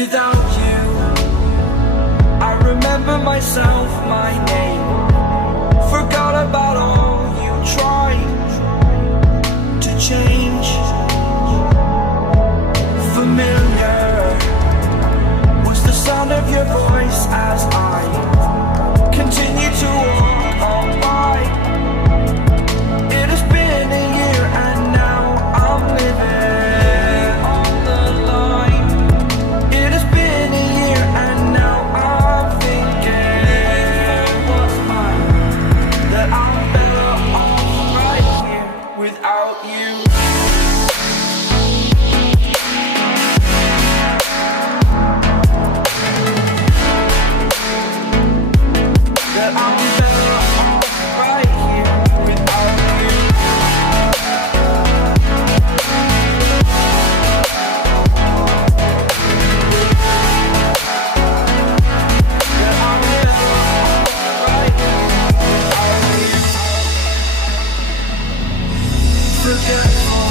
without you. I remember myself, my name, forgot about all you tried to change. Familiar was the sound of your voice as I continue to walk on by. It has been a year and now I'm living on the line. It has been a year and now I'm thinking what's mine, that I'm better off right here without you. That I'm better off right here without you. That I'm better off right here without you. Forgetful,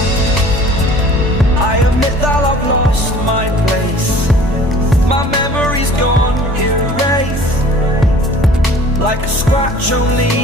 I admit that I've lost my place. My memory's gone erased, like a scratch only